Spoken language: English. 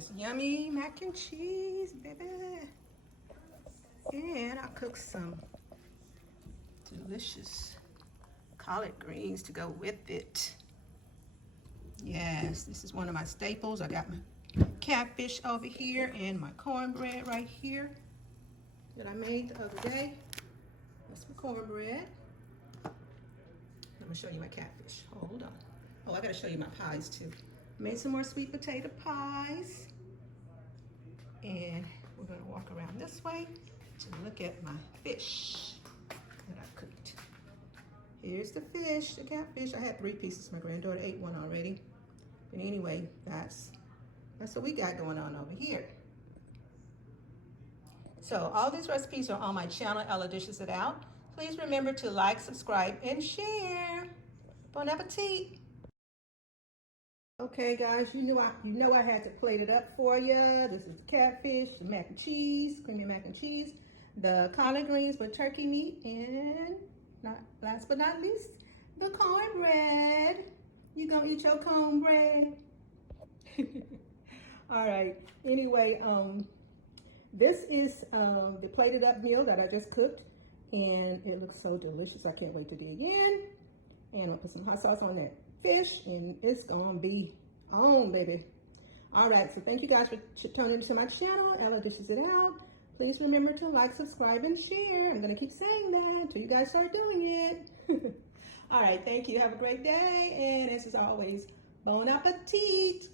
this yummy mac and cheese, baby. And I cooked some delicious collard greens to go with it. Yes, this is one of my staples. I got my catfish over here and my cornbread right here that I made the other day. That's my cornbread. I'm gonna show you my catfish. Hold on. Oh, I gotta show you my pies too. Made some more sweet potato pies. And we're gonna walk around this way to look at my fish that I cooked. Here's the fish, the catfish. I had 3 pieces. My granddaughter ate one already. But anyway, that's what we got going on over here. So all these recipes are on my channel, Ella Dishes It Out. Please remember to like, subscribe, and share. Bon appetit. Okay, guys, you know I had to plate it up for you. This is the catfish, the mac and cheese, creamy mac and cheese, the collard greens with turkey meat, and last but not least, the cornbread. You gonna eat your cornbread? All right. Anyway, this is the plated up meal that I just cooked, and it looks so delicious. I can't wait to dig in. And I'll put some hot sauce on that fish, and it's gonna be on, baby. All right, so thank you guys for tuning into my channel, Ella Dishes It Out. Please remember to like, subscribe, and share. I'm gonna keep saying that until you guys start doing it. All right, thank you. Have a great day, and as always, bon appetit.